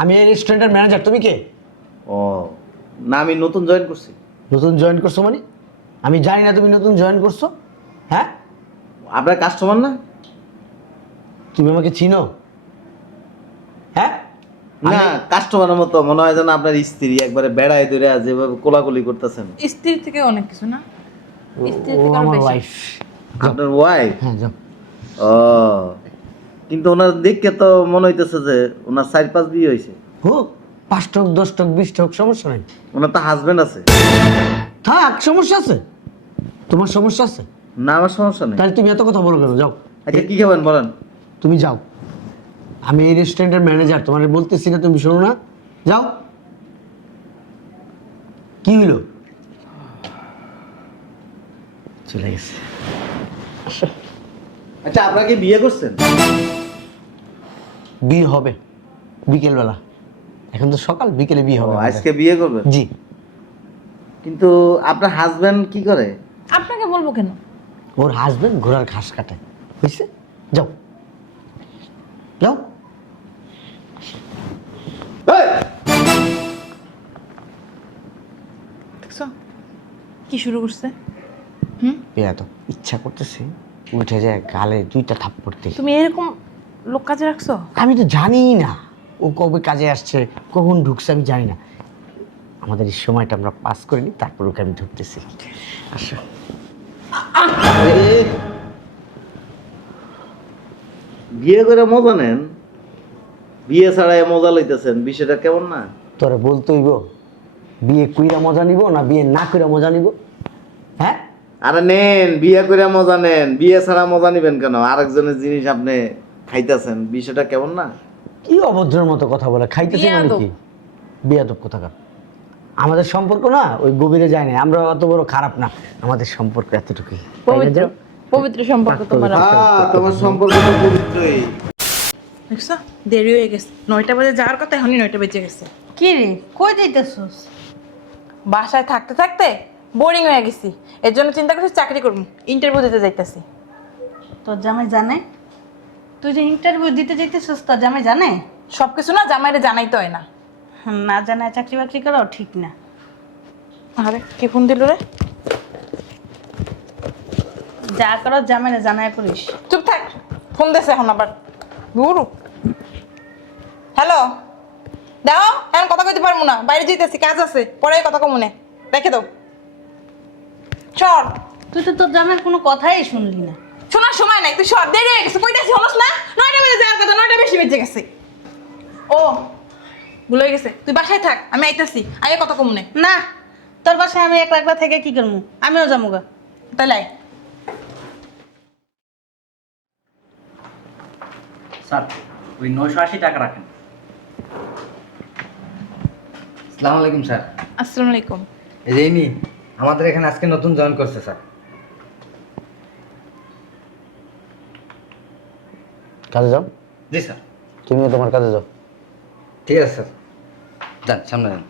আমি এই রেস্টুরেন্টের ম্যানেজার। তুমি কে? ও না, আমি নতুন জয়েন করছি। নতুন জয়েন করছো মানে? আমি জানি না তুমি নতুন জয়েন করছো। হ্যাঁ, আপনার কাস্টমার না? তুমি আমাকে চিনো? হ্যাঁ, না, কাস্টমারের মতো মনে হয় যেন আপনার স্ত্রী একবারে বেড়ায় দূরে যেভাবে কোলাকুলি করতেছেন। স্ত্রীর থেকে অনেক কিছু না, স্ত্রীর ও থেকে আরো আমার বেশি। ওয়াইফ। আপনার ওয়াইফ? হ্যাঁ, যাও। ও, কিন্তু ওনার দেখে তো মনে হইতেছে যে ওনার 4-5 বিয়ে হয়েছে। হোক 5 টক 10 টক 20 টক, সমস্যা নাই। ওনার তো হাজবেন্ড আছে। থাক, সমস্যা আছে? তোমার সমস্যা আছে? না, আমার সমস্যা নেই। তাহলে তুমি এত কথা বলো কেন? যাও। আচ্ছা, কি খাবেন বলেন? তুমি যাও। আমি এই রেস্টুরেন্টের ম্যানেজার, তোমার বলতেছি না, তুমি শোনো না? যাও। কি হইলো? চলে গেছে। আচ্ছা, আপনারা কি বিয়ে করছেন? বিয়ে হবে বিকেলবেলা। এখন তো সকাল, বিকেলে বিয়ে ও, হবে আমাদের। আজকে বিয়ে করবেন? জি। কিন্তু আপনার হাজবেন্ড কি করে? আপনাকে বলবো কেন? ওর হাজবেন্ড ঘোড়ার ঘাস কাটে। বুঝছে? যাও, যাও। দেখছো কি শুরু করছে? পেয়া তো ইচ্ছা করতেছে উঠে যায় গালে 2টা থাপ্পড় দিই। তুমি এরকম লোক কাজে রাখছো? আমি তো জানি না ও কবে কাজে আসছে, কখন ঢুকছে, আমি জানি না। আমাদের এই সময়টা আমরা পাস করে নিই, তারপর ওকে আমি ঢুকতেছি। আসো। বিয়ে করে মজা নেন, বিয়ে ছাড়াই মজা লইতেছেন, বিষয়টা কেমন না? তোরে বলতেইব বিয়ে কইরা মজা নিব না বিয়ে না কইরা মজা নিব? হ্যাঁ, আরে নেন, বিয়ে করে মজা নেন, বিয়ে ছাড়া মজা নিবেন কেন? আরেকজনের জিনিস আপনি খাইতেছেন, বিষয়টা কেমন না? কি অভদ্রের মতো কথা বলে, খাইতেছি মানে বেয়াদব। কি? বেয়াদব কোথাকার। আমাদের সম্পর্ক না ওই গভীরে যায় না, আমরা অত বড় খারাপ না, আমাদের সম্পর্ক এতটুকুই। তাই না পবিত্র জান? পবিত্র সম্পর্ক তোমার। তোমার সম্পর্ক তো পবিত্রই। দেখছো দেরি হয়ে গেছে, 9টা বাজে যাওয়ার কথা, এখনই 9টা বেজে গেছে। কি রে, কই যাইতেছস? বাসায় থাকতে থাকতে বোরিং হয়ে গেছি, এর জন্য চিন্তা করছি চাকরি করবো, ইন্টারভিউ দিতে যাইতাছি। তোর জামাই জানে তুই যে ইন্টারভিউ দিতে যাইতেছস? তোর জামাই জানে? সব কিছু না জামাইরে জানাইতে হয় না। না জানায় চাকরি বাকরি করাও ঠিক না। আরে কে ফোন দিল রে? যা করো জামাইরে জানায় করিস। চুপ থাক, ফোন দিছে এখন আবার। গুরু হ্যালো, দাও এখন কথা কইতে পারবো না, বাইরে যেতেছি, কাজ আছে, পরে কথা কমনে রেখে দাও। চল, তুই তো তোর জামাইয়ের কোনো কথাই শুনলি না। শোনার সময় নাই, তুই সব দেরি হয়ে গেছে, কইতাছি হলস না? 9টা বেজে যাওয়ার কথা, 9টা বেশি বেজে গেছে। ও ভুল হয়ে গেছে, তুই বাসায় থাক, আমি আইতাছি, আগে কথা কমনে। না, তোর বাসায় আমি একলা একলা থেকে কি করবো? আমিও যাবো। তাইলে আয়। স্যার ওই 980 টাকা রাখেন। আসসালামু আলাইকুম স্যার। আসসালামু আলাইকুম। এই যে ইনি আমাদের এখানে আজকে নতুন জয়েন করছে স্যার। কাজে যাও। জি স্যার। তুমিও তোমার কাজে যাও। ঠিক আছে স্যার, যান সামনে যান।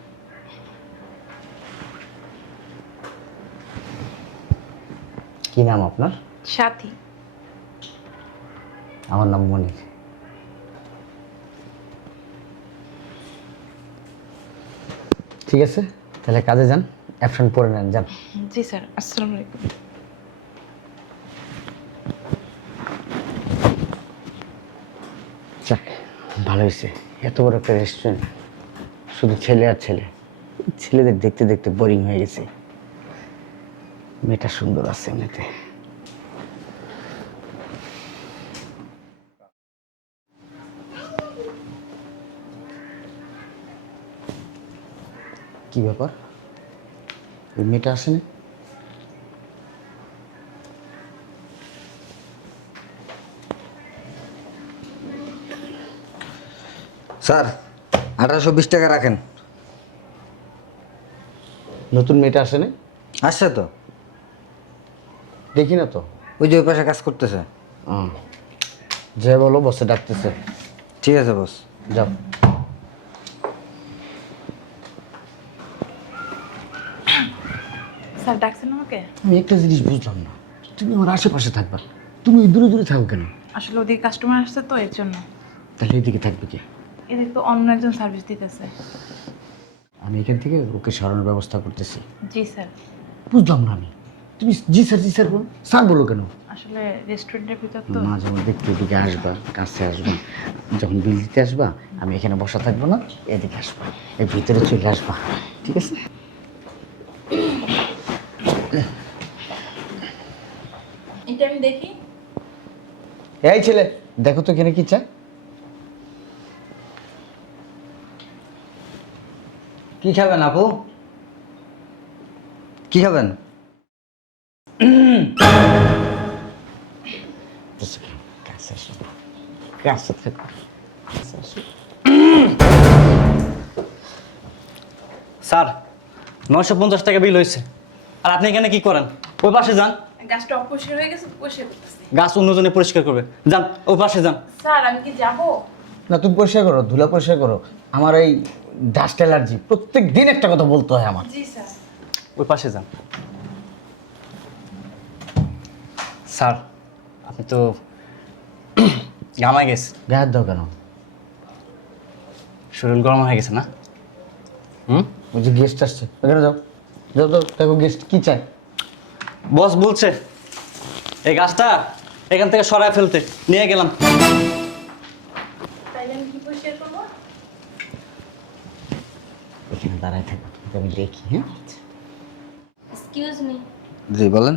কি নাম আপনার? সাথী। আমার নাম মনির। ঠিক আছে, তাহলে কাজে যান, অ্যাবসেন্ট পরে নেন, যান। জি স্যার, আসসালামু আলাইকুম। যাক, ভালো হয়েছে। এত বড় একটা রেস্টুরেন্ট, শুধু ছেলে আর ছেলে। ছেলেদের দেখতে দেখতে বোরিং হয়ে গেছে। মেয়েটা সুন্দর আছে এমনিতে। কি ব্যাপার, ওই মেয়েটা আসেনি? স্যার 1820 টাকা রাখেন। নতুন মেয়েটা আসেনি? আসছে তো, দেখি না তো। ওই যে ওই পাশে কাজ করতেছে। যে বলো বসে ডাকতেছে। ঠিক আছে বস। যাও। স্যার ডাকছেন আমাকে? আমি একটা জিনিস বুঝলাম না, তুমি আমার আশেপাশে থাকবা, তুমি দূরে দূরে থাকো কেন? আসলে ওদিকে কাস্টমার আসছে তো, এর জন্য। তাহলে এদিকে থাকবে কি? এদিক তো অন্য একজন সার্ভিস দিতেছে। আমি এখান থেকে ওকে সরানোর ব্যবস্থা করতেছি। জি স্যার। বুঝলাম না আমি, তুমি জি স্যার বলো, স্যার বলো কেন? আসলে রেস্টুরেন্টের ভিতর তো মাঝে মধ্যে একটু এদিকে আসবা, কাছে আসবা, যখন বিল দিতে আসবা আমি এখানে বসা থাকবো না, এদিকে আসবা, এই ভিতরে চলে আসবা, ঠিক আছে? এটা আমি দেখি। এই ছেলে, দেখো তো এখানে কি চায়। কি খাবেন আপু? কি খাবেন? কাছে আসো, কাছে থাকো, কাছে আসো। স্যার 950 টাকা বিল হয়েছে। আর আপনি এখানে কি করেন? ওই পাশে যান, গাছটা অপরিষ্কার হয়ে গেছে, পরিষ্কার করতেছি। গাছ অন্যজনে পরিষ্কার করবে। যান ওই পাশে যান। স্যার আমি কি যাবো? না, তুমি পরিষ্কার করো, ধুলা পরিষ্কার করো। আমার এই ডাস্ট অ্যালার্জি, প্রত্যেক দিন একটা কথা বলতে হয় আমার। জি স্যার। ওই পাশে যান। স্যার আপনি তো ঘামায় গেছে, গায়ের দাও কেন? শরীর গরম হয়ে গেছে না? ওই যে গেস্ট আসছে, ওখানে যাও, যাও যাও, দেখো গেস্ট কি চায়। বস বলছে এই গাছটা এখান থেকে সরায় ফেলতে, নিয়ে গেলাম। তাইলে আমি কি পরিষ্কার করবো? এখানে দাঁড়ায় থাকো, আমি দেখি। হ্যাঁ, এক্সকিউজ মি, জি বলেন।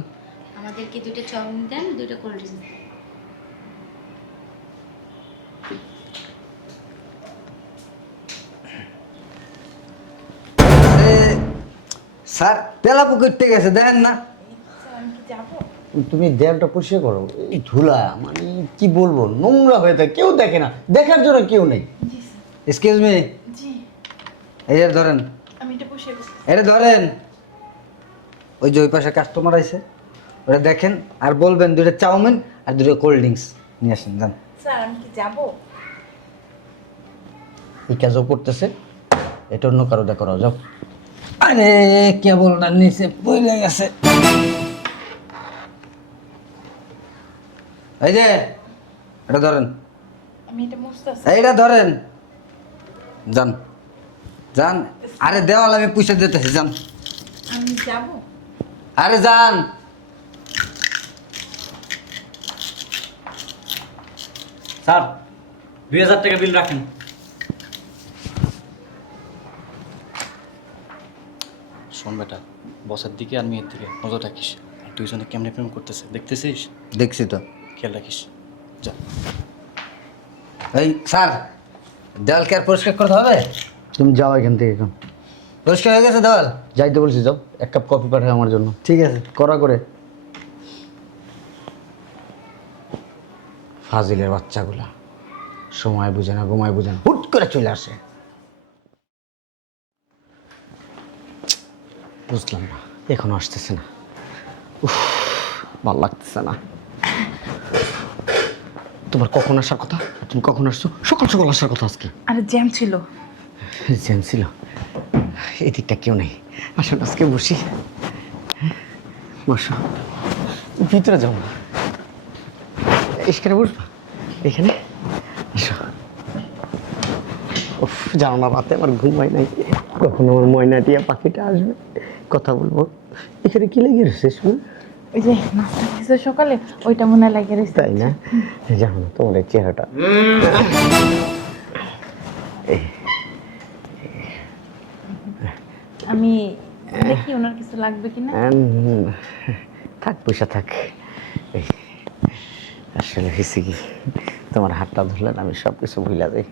আমাদেরকে 2টা চাউমিন দেন, 2টা কোল্ড ড্রিঙ্কস। স্যার তেলা পুকুরতে গেছে, দেখেন না? স্যার আমি কি যাবো? তুমি দেয়ালটা পরিষ্কার করো, এই ধুলা মানে কি বলবো, নোংরা হয়ে থাকে, কেউ দেখে না, দেখার জন্য কেউ নেই। জি স্যার। এক্সকিউজ মি, জি এই যে ধরেন, আমি এটা পরিষ্কার করছি। এটা ধরেন। ওই যে ওই পাশে কাস্টমার আছে, ওটা দেখেন আর বলবেন 2টা চাউমিন আর 2টা কোল্ড ড্রিঙ্কস নিয়ে আসেন, যান। স্যার আমি কি যাবো? এই কাজও করতেছে, এটা অন্য কারো দেখো, যাও। আরে কেবল না নিচে পড়ে গেছে। এই যে এটা ধরেন, আমি এটা মুছতে আসছি। এইটা ধরেন, যান যান। আরে দেওয়াল আমি পুষে দিতেছি, যান। আমি যাবো? আরে যান। স্যার 2000 টাকা বিল রাখেন। শোন বেটা, বসের দিকে আর মেয়ের দিকে নজর রাখিস। আর দুইজনে কেমনে প্রেম করতেছে দেখতেছিস? দেখছি তো। খেয়াল রাখিস। যা। এই স্যার, দেওয়াল কি আর পরিষ্কার করতে হবে? তুমি যাও এখান থেকে, এখন পরিষ্কার হয়ে গেছে দেওয়াল? যাইতে বলছি, যাও, 1 কাপ কফি পাঠাও আমার জন্য। ঠিক আছে। করা করে। ফাজিলের বাচ্চাগুলা সময় বুঝে না, ঘুমায় বুঝে না, হুট করে চলে আসে। বুঝলাম না, এখনো আসতেছে না। উফ, ভাল লাগতেছে না। তোমার কখন আসার কথা? তুমি কখন আসছো? সকাল সকাল আসার কথা আজকে। আরে জ্যাম ছিল। জ্যাম ছিল? এদিকটা কেউ নেই, আসুন আজকে বসি। বসো, ভিতরে যাও না, এখানে বসবা, এখানে আসো। উফ, জানো না, রাতে আমার ঘুম হয় নাই, কখন আমার ময়নাটিয়া পাখিটা আসবে, কথা বলবো। এখানে কি লেগে রয়েছে? শুনুন, ওই যে নাস্তা খেয়েছো সকালে, ওইটা মনে হয় লাগে রয়েছে। তাই না? জানো না তোমার এই চেহারাটা, আমি দেখি ওনার কিছু লাগবে কিনা। থাক, পয়সা থাক। এই, আসলে হয়েছে কি, তোমার হাতটা ধরলেন আমি সব কিছু ভুলে যাই,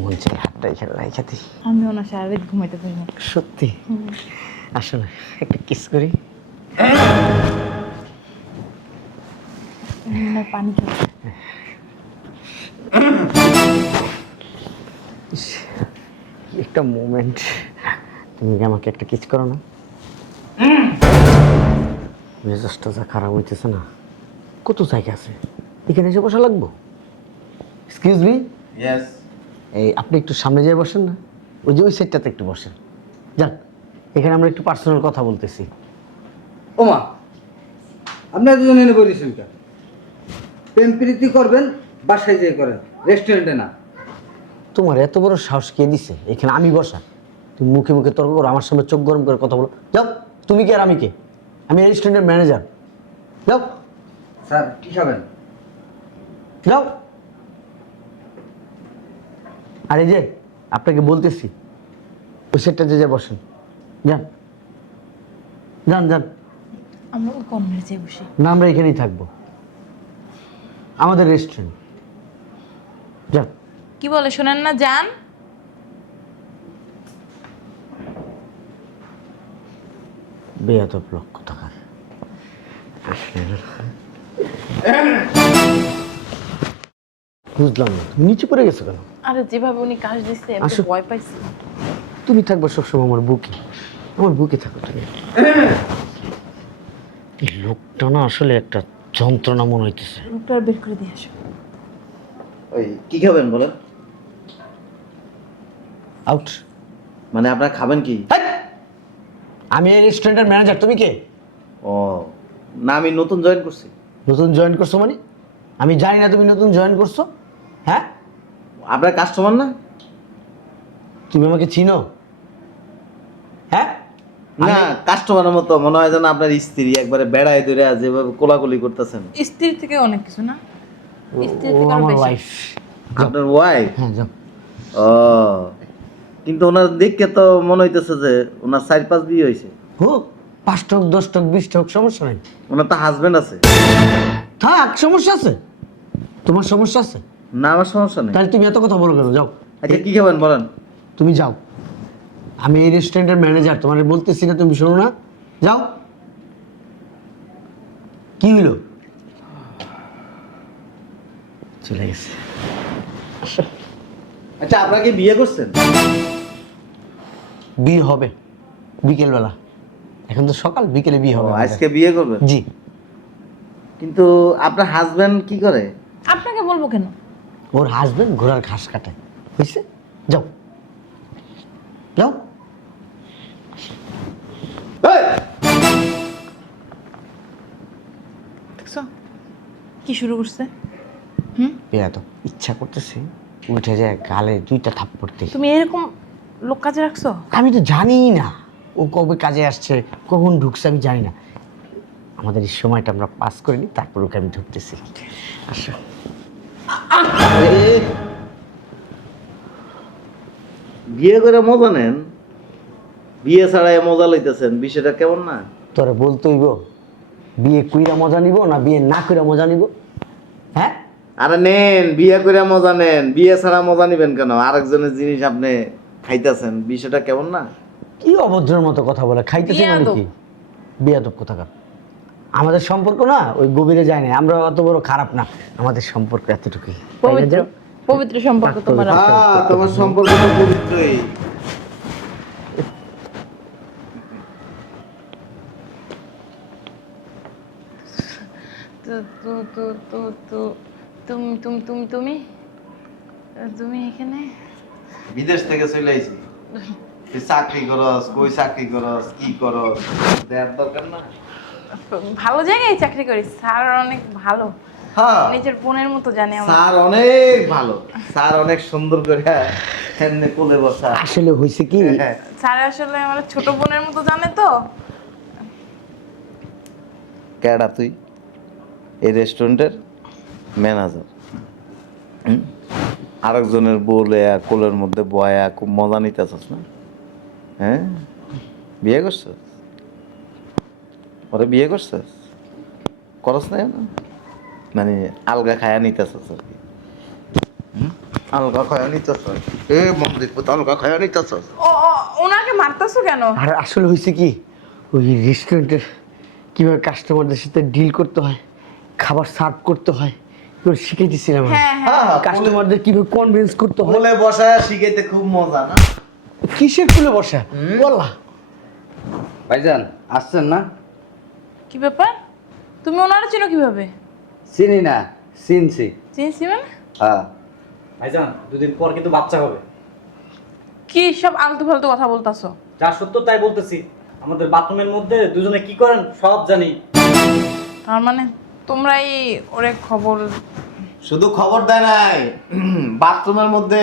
মন চাই হাতটা এখানে রাইখা দিই। আমি ওনার সারা রাত ঘুমাইতে পারি না। সত্যি? আসলে একটা কিস করি। ওনার পানি খাই। ইস, কি একটা মোমেন্ট। তুমি কি আমাকে একটা কিস করো না? মেজাজটা যা খারাপ হইতেছে না, কত জায়গা আছে, এখানে এসে বসা লাগবো? Excuse me, yes. এই আপনি একটু সামনে যেয়ে বসেন না, ওই যে ওই সাইডটাতে একটু বসেন। যাক, এখানে আমরা একটু পার্সোনাল কথা বলতেছি। ওমা, আপনারা দুজন এনে বলেছেন কেন? প্রেম প্রীতি করবেন বাসায় যেয়ে করেন, রেস্টুরেন্টে না। তোমার এত বড় সাহস কে দিছে? এখানে আমি বসা, তুমি মুখে মুখে তর্ক করো, আমার সামনে চোখ গরম করে কথা বলো। যাও, তুমি কে আর আমি কে? আমি রেস্টুরেন্টের ম্যানেজার। যাও স্যার কি খাবেন? যাও। আর এই যে আপনাকে বলতেছি, ওই সেটটা যে বসেন, যান যান যান। আমরা কোন মেরেছে বসে? না, আমরা এখানেই থাকবো, আমাদের রেস্টুরেন্ট। যান। কি বলে শোনেন না? যান। বেয়াদব লোক কোথাকার। বুঝলাম না, তুমি নিচে পড়ে গেছো কেন? আরে যেভাবে উনি কাজ দিচ্ছে আমি তো আসো। ভয় পাইছি। তুমি থাকবে সবসময় আমার বুকে, আমার বুকে থাকো তুমি। এই লোকটা না আসলে একটা যন্ত্রণা মনে হইতেছে। রূপটা বের করে দিয়ে আসো। ওই কি খাবেন বলেন? আউট। মানে আপনারা খাবেন কি? আমি এই রেস্টুরেন্টের ম্যানেজার, তুমি কে? ও না, আমি নতুন জয়েন করছি। নতুন জয়েন করছো মানে? আমি জানি না তুমি নতুন জয়েন করছো। হ্যাঁ, আপনার কাস্টমার না? তুমি আমাকে চিনো? হ্যাঁ, না, কাস্টমারের মতো মনে হয় যেন আপনার স্ত্রী একবারে বেড়ায় দূরে যেভাবে কোলাকুলি করতেছেন। স্ত্রীর থেকে অনেক কিছু না? স্ত্রীর ও থেকে আরো আমার বেশি। ওয়াইফ। আপনার ওয়াইফ? হ্যাঁ, যাও। ও, কিন্তু ওনার দেখে তো মনে হইতেছে যে ওনার 4-5 বিয়ে হয়েছে। হোক 5টা হোক 10টা হোক 20টা হোক, সমস্যা নাই। ওনার তো হাজবেন্ড আছে। থাক, সমস্যা আছে? তোমার সমস্যা আছে? না, আমার সমস্যা নেই। তাহলে তুমি এত কথা বলো কেন? যাও। আচ্ছা কি খাবেন বলেন? তুমি যাও, আমি এই রেস্টুরেন্টের ম্যানেজার, তোমার বলতেছি না, তুমি শোনো না? যাও। কি হইলো? চলে গেছে। আচ্ছা আপনাকে বিয়ে করছেন? বিয়ে হবে বিকেলবেলা, এখন তো সকাল, বিকেলে বিয়ে হবে ও, আমাদের। আজকে বিয়ে করবেন? জি। কিন্তু আপনার হাজবেন্ড কি করে? আপনাকে বলবো কেন? ওর হাজবেন্ড ঘোড়ার ঘাস কাটায়, বুঝছে? যাও যাও। এই! দেখছো কি শুরু করছে? পেয়া তো ইচ্ছা করতেছে উঠে যায় গালে 2টা থাপ্পড় দিই। তুমি এরকম লোক কাজে রাখছো? আমি তো জানি না ও কবে কাজে আসছে, কখন ঢুকছে, আমি জানি না। আমাদের এই সময়টা আমরা পাস করে নিই, তারপর ওকে আমি ঢুকতেছি। আসো। আরে! বিয়ে করে মজা নেন, বিয়ে ছাড়াই মজা লইতেছেন, বিষয়টা কেমন না? তোরা বলতেই গো, বিয়ে কইরা মজা নিব না বিয়ে না কইরা মজা নিব? হ্যাঁ, আরে নেন, বিয়ে করে মজা নেন, বিয়ে ছাড়া মজা নিবেন কেন? আরেকজনের জিনিস আপনি খাইতেছেন, বিষয়টা কেমন না? কি অভদ্রের মতো কথা বলে, খাইতেছি মানে বেয়াদব। কি? বেয়াদব কোথাকার। আমাদের সম্পর্ক না ওই গভীরে যায় না, আমরা অত বড় খারাপ না, আমাদের সম্পর্ক এতটুকুই। তাই না পবিত্র জান? পবিত্র সম্পর্ক তোমার। হ্যাঁ, তোমার সম্পর্ক তো পবিত্রই। তো তো তো তো তো তুমি তুমি তুমি তুমি তুমি এখানে বিদেশ থেকে চলে আইছি। তুই চাকরি করস, কই চাকরি করস, কি করস, দেয়ার দরকার না? ভালো জায়গায় চাকরি করি, স্যার অনেক ভালো, হ্যাঁ, নিজের বোনের মতো জানে আমার। স্যার অনেক ভালো, স্যার অনেক সুন্দর করে এমনি কোলে বসা। আসলে হয়েছে কি, হ্যাঁ। স্যার আসলে আমার ছোট বোনের মতো জানে তো। কেডা তুই? এই রেস্টুরেন্টের ম্যানেজার। আরেকজনের বলে কোলের মধ্যে বয়া খুব মজা নিতেছস না? হ্যাঁ, বিয়ে করছস? ওরে বিয়ে করছস? করস না কেন? মানে আলগা খায়া নিতেছস আর কি। আলগা খায়া নিতেছস? এ মন্দির পুত আলগা খায়া নিতেছস? ও ও, ওনাকে মারতেছো কেন? আর আসলে হয়েছে কি, ওই রেস্টুরেন্টের কীভাবে কাস্টমারদের সাথে ডিল করতে হয়, খাবার সার্ভ করতে হয়, এগুলো শিখে দিচ্ছিলাম। হ্যাঁ হ্যাঁ। কাস্টমারদের কীভাবে কনভিন্স করতে হয়। বলে বসা শিখাইতে খুব মজা না? কিসের ফুলে বসা বলা? ভাইজান আসছেন না? কি ব্যাপার? তুমি ওনারা চিনো কিভাবে? চিনি না, চিনছি। চিনছি মানে? হ্যাঁ। ভাইজান 2 দিন পর কিন্তু বাচ্চা হবে। কি সব আলতু ফালতু কথা বলতাছো? যা সত্য তাই বলতেছি। আমাদের বাথরুমের মধ্যে দুজনে কি করেন সব জানি। তার মানে তোমরাই ওরে খবর? শুধু খবর দেয় নাই, বাথরুমের মধ্যে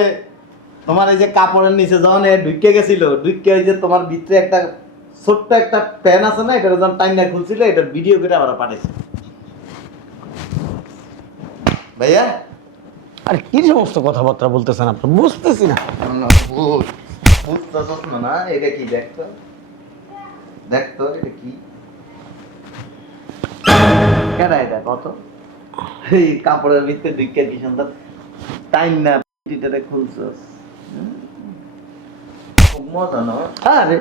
তোমার এই যে কাপড়ের নিচে যখন ঢুকে গেছিল, ঢুকে ওই যে তোমার ভিতরে একটা ছোট্ট একটা প্যান আছে না, এটা যখন টাইনা খুলছিল, এটার ভিডিও করে আমরা পাঠাইছি। ভাইয়া আর কি সমস্ত কথাবার্তা বলতেছেন আপনি? বুঝতেছি না। বুঝতেছস না? না এটা কি দেখতো, দেখতো এটা কি? কেন এটা কত এই কাপড়ের ভিতরে ঢুকে কি সুন্দর টাইনা পিটিটা খুলছস। খুব মজা না? আরে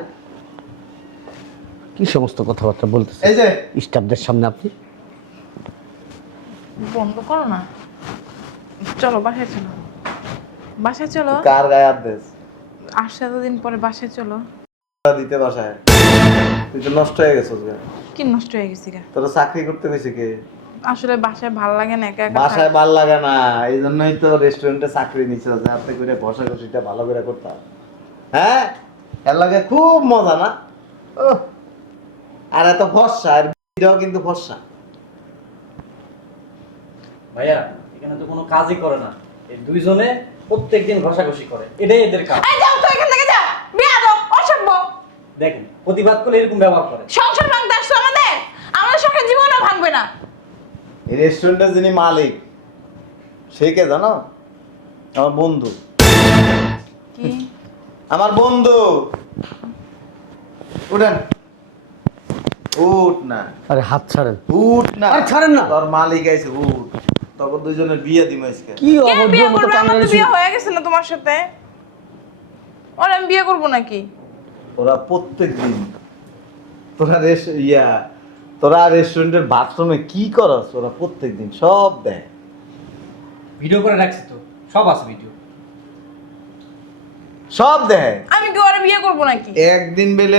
কি সমস্ত কথাবার্তা বলতেছেন এই যে স্টাফদের সামনে আপনি? বন্ধ করো না, চলো বাসায় চলো, বাসায় চলো। কার গায়ে হাত দিস? আসছে এতদিন পরে বাসায় চলো। দিতে বাসায় তুই তো নষ্ট হয়ে গেছিস গা। কি নষ্ট হয়ে গেছি গা? তোরা চাকরি করতে গেছে কে? আসলে বাসায় ভালো লাগে না, একা একা বাসায় ভাল লাগে না, এই জন্যই তো রেস্টুরেন্টে চাকরি নিচ্ছে, যাতে করে বসা বসিটা ভালো করে করতাম। হ্যাঁ, এর লাগে খুব মজা না? ওহ, আর এত ফর্সা, আর ভিডিও কিন্তু ফর্সা। ভাইয়া এখানে তো কোনো কাজই করে না, এই দুইজনে প্রত্যেকদিন ঘষাঘষি করে, এটাই এদের কাজ। এই যাও তো এখান থেকে, যাও, বিয়া দাও, অসভ্য। দেখেন প্রতিবাদ করলে এরকম ব্যবহার করে। সংসার ভাঙতে আসছো আমাদের, আমাদের সংসার জীবনও ভাঙবে না। এই রেস্টুরেন্টের যিনি মালিক, সে কে জানো? আমার বন্ধু। কি? আমার বন্ধু। উঠেন, উঠ না, আরে হাত ছাড়েন। উঠ না। আরে ছাড়েন না। তোর মালিক আইছে, উঠ। তখন দুজনের বিয়ে দিম আজকে। কি কে অভদ্র বিয়ে মতো করবে? আমার তো কান্নাকাটি বিয়ে শুরু- হয়ে গেছে না তোমার সাথে? ওর আমি বিয়ে করবো নাকি? ওরা প্রত্যেক দিন তোরা রেস্টুরেন্টের বাথরুমে কি করস? ওরা প্রত্যেক দিন সব দেয়। ভিডিও করে রাখছি তো, সব আছে ভিডিও। সব দেয়। আমি কি ওরা বিয়ে করবো নাকি? একদিন বেলে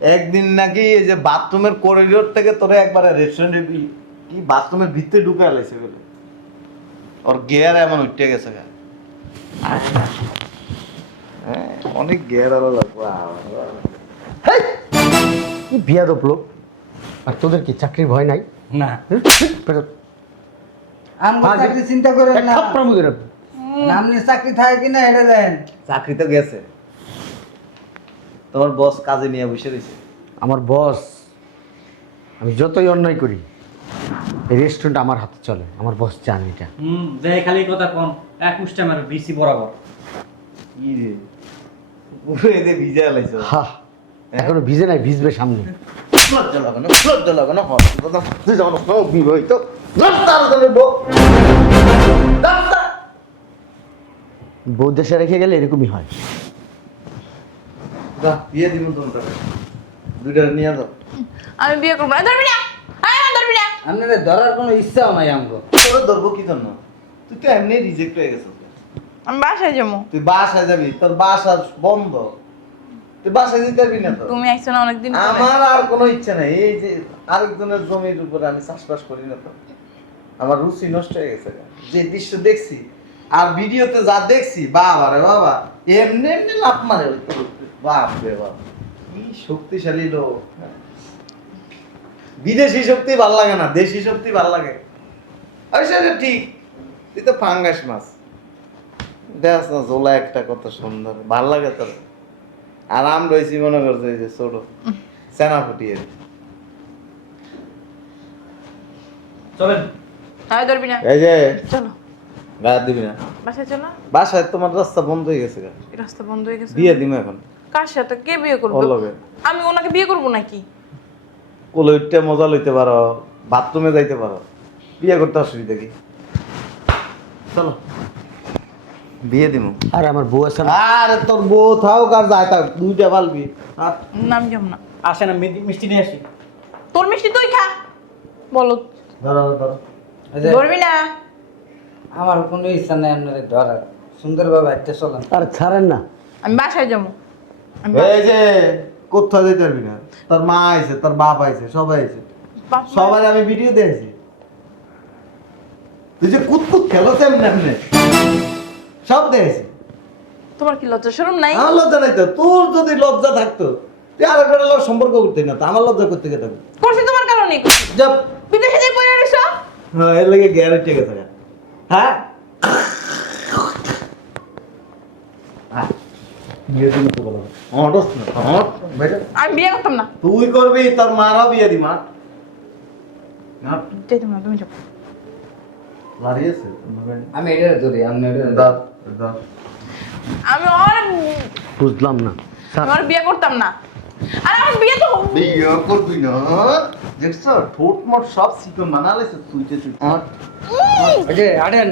একদিন নাকি এই যে বাথরুমের করিডোর থেকে তোরা একবারে রেস্টুরেন্টের কি বাথরুমের ভিতরে ঢুকে আলাইছে বলে ওর গিয়ার এমন উঠে গেছে গা। হ্যাঁ, অনেক গিয়ার আলো লাগবে। কি বিয়াদব লোক। আর তোদের কি চাকরির ভয় নাই? না বেরো। আমরা আগে- চাকরি চিন্তা করেন এক না, থাপ্পড় মুখে রাখবো। আপনি চাকরি থাকে কিনা এটা দেন। চাকরি তো গেছে, তোমার বস কাজে নিয়ে বসে রয়েছে। আমার বস, আমি যতই অন্যায় করি, এই রেস্টুরেন্ট আমার হাতে চলে। আমার বস জানে এটা। যে খালি কথা কোন এক উষ্টা মারো বিসি বরাবর। কি রে, পুরো এদের ভিজে আলাইছে। হা, এখনো ভিজে নাই, ভিজবে সামনে। লজ্জা লাগে না, লজ্জা লাগে না? তুই যখন বিবাহিত তাড়াতাড়ি বউ দেশে রেখে গেলে এরকমই হয়। বিয়ে দিব তোমার, দুইটা নিয়ে যাও। আমি বিয়ে করবো না। ধরবি না, আমার ধরবি না। আপনাদের ধরার কোনো ইচ্ছাও নাই আমগো। তোরা ধরবো কি জন্য? তুই তো এমনি রিজেক্ট হয়ে গেছিস। আমি বাসায় যাবো। তুই বাসায় যাবি, তোর বাসা বন্ধ, তুই বাসায় যেতে পারবি না তো। তুমি একজন অনেকদিন পরে। আমার আর কোনো ইচ্ছা নাই এই যে আরেকজনের জমির উপরে আমি চাষবাস করি না তো। আমার রুচি নষ্ট হয়ে গেছে। যে দৃশ্য দেখছি আর ভিডিওতে যা দেখছি, বাবা রে বাবা, এমনি এমনি লাভ মারে। বাপ রে বাপ, কি শক্তিশালী লোক। বিদেশি শক্তি ভাল লাগে না, দেশি শক্তি ভাল লাগে। আর সেটা ঠিক, তুই তো ফাঙ্গাস মাছ দেখ না, জোলা একটা কত সুন্দর, ভাল লাগে তোর। আরাম রয়েছি মনে করছে এই যে ছোট সেনা ফুটিয়ে। চলেন। আমি ধরবি না। এই যে চলো গায়ে দিবি না, বাসায় চলো। বাসায় তোমার রাস্তা বন্ধ হয়ে গেছে গা। এই রাস্তা বন্ধ হয়ে গেছে। বিয়ে দিম এখন। কার সাথে? কে বিয়ে করবে? ওর লগে। আমি ওনাকে বিয়ে করবো নাকি? কোলে উঠতে মজা লইতে পারো, বাথরুমে যাইতে পারো, বিয়ে করতে অসুবিধা কি? চলো বিয়ে দিব। আর আমার বউ আছে না? আরে তোর বউ থাক আর যায় থাক, দুইটা পালবি। না, আমি যাবো না। আসেন আমি মিষ্টি নিয়ে আসি। তোর মিষ্টি তুই খা। বলো, ধরো ধরো। এই যে, ধরবি না। আমার কোনো ইচ্ছা নাই আপনাদের ধরার, সুন্দরভাবে একটা চলেন। আর ছাড়েন না। আমি বাসায় যাবো। আমি এই যে কোথাও যেতে পারবি না, তোর মা আইছে, তোর বাপ আইছে, সবাই আইছে, বাপ- সবাই আমি ভিডিও দেখছি। তুই যে কুতকুত খেলো তেমনি এমনি সব দেখেছি। তোমার কি লজ্জা শরম নাই? আমার লজ্জা নাই তো, তোর যদি লজ্জা থাকতো তুই আরেকবার লোক সম্পর্ক করতে না তো, আমার লজ্জা করতে কে থাকবে? করছি তোমার কারণে। যাব। বিদেশে যে পড়ে রইছো। হ্যাঁ, এর লাগে গ্যারান্টি গেছে। হ্যাঁ, বিয়ে দিন তো বলো হটস না হট বাইরে আমি বিয়ে করতাম না। তুই করবি তোর মারা বিয়ে দি মা যেতাম না, তুমি যাও। লাড়িয়েছে আমি এটা ধরি আমি এটা দাও দাও আমি বুঝলাম না আমার বিয়ে করতাম না। আরে আমার বিয়ে তো বিয়ে করবি না দেখছ ঠোঁট মোট সব চিকন বানালেছে তুই তুই ওই যে আড়েন